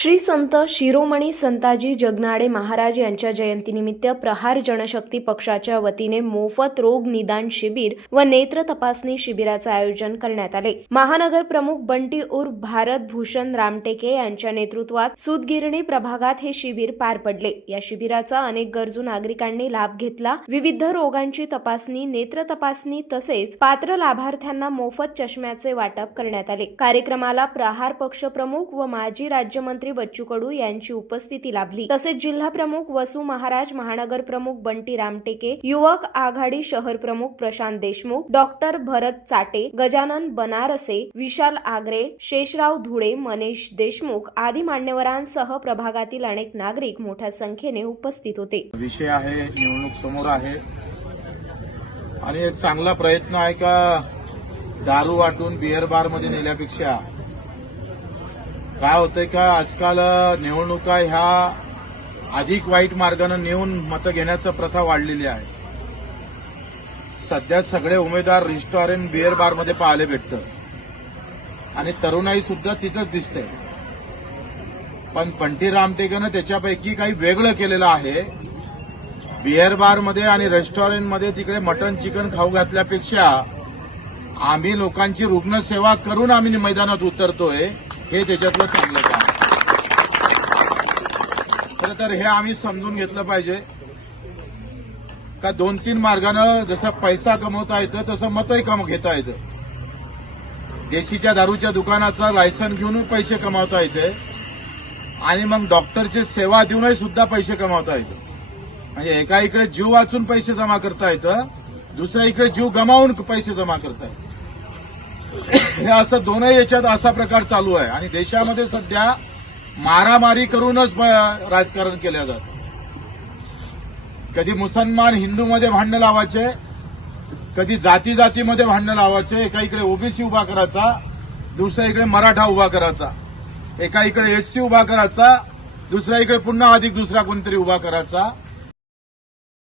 श्री संत शिरोमणी संताजी जगनाडे महाराज यांच्या जयंतीनिमित्त प्रहार जनशक्ती पक्षाच्या वतीने मोफत रोग निदान शिबिर व नेत्र तपासणी शिबिराचे आयोजन करण्यात आले। महानगर प्रमुख बंटी उर्फ भारत भूषण रामटेके यांच्या नेतृत्वात सूतगिरणी प्रभागात हे शिबिर पार पडले। या शिबिराचा अनेक गरजू नागरिकांनी लाभ घेतला। विविध रोगांची तपासणी, नेत्र तपासणी तसेच पात्र लाभार्थ्यांना मोफत चष्म्याचे वाटप करण्यात आले। कार्यक्रमाला प्रहार पक्ष प्रमुख व माजी राज्यमंत्री बच्चू कडू यांची उपस्थिती लाभली। तसेच जिल्हा प्रमुख वसू महाराज, महानगर प्रमुख बंटी रामटेके, युवक आघाडी शहर प्रमुख प्रशांत देशमुख, डॉक्टर भरत चाटे, गजानन बनारसे, विशाल आगरे, शेषराव धुळे, मनीष देशमुख आदी मान्यवरांसह प्रभागातील अनेक नागरिक मोठ्या संख्येने उपस्थित होते। विषय आहे, निवडणूक समोर आहे आणि एक चांगला प्रयत्न आहे का दारू वाटून बिअर बार मध्ये नेल्यापेक्षा काय होतंय का आजकाल निवडणुका ह्या अधिक वाईट मार्गाने नेऊन मतं घेण्याची प्रथा वाढलेली आहे। सध्या सगळे उमेदवार रेस्टॉरंट बिअर बार मध्ये पाहायला भेटतं आणि तरुणाई सुद्धा तिथंच दिसते। पण बंटी रामटेकेनं त्याच्यापैकी काही वेगळं केलेलं आहे। बिअर बार मध्ये आणि रेस्टॉरंट मध्ये तिकडे मटन चिकन खाऊ घातल्यापेक्षा आम्ही लोकांची रुग्णसेवा करून आम्ही मैदानात उतरतोय, हे त्याच्यातलं चांगलं काम। खरं तर हे आम्ही समजून घेतलं पाहिजे का 2-3 मार्गानं जसं पैसा कमवता येतं तसं मतही घेता येतं। देशीच्या दारूच्या दुकानाचा लायसन घेऊन पैसे कमावता येते आणि मग डॉक्टरची सेवा देऊनही सुद्धा पैसे कमावता येतं। म्हणजे एका इकडे जीव वाचून पैसे जमा करता येतं, दुसऱ्या इकडे जीव गमावून पैसे जमा करता येतं। हे असं दोनही याच्यात असा प्रकार चालू आहे आणि देशामध्ये सध्या मारामारी करूनच राजकारण केलं जातं। कधी मुसलमान हिंदूमध्ये भांडणं लावायचे, कधी जाती जातीमध्ये भांडणं लावायचे। एका इकडे ओबीसी उभा करायचा, दुसऱ्या इकडे मराठा उभा करायचा, एका इकडे एससी उभा करायचा, दुसऱ्या इकडे पुन्हा अधिक दुसरा कोणतरी उभा करायचा।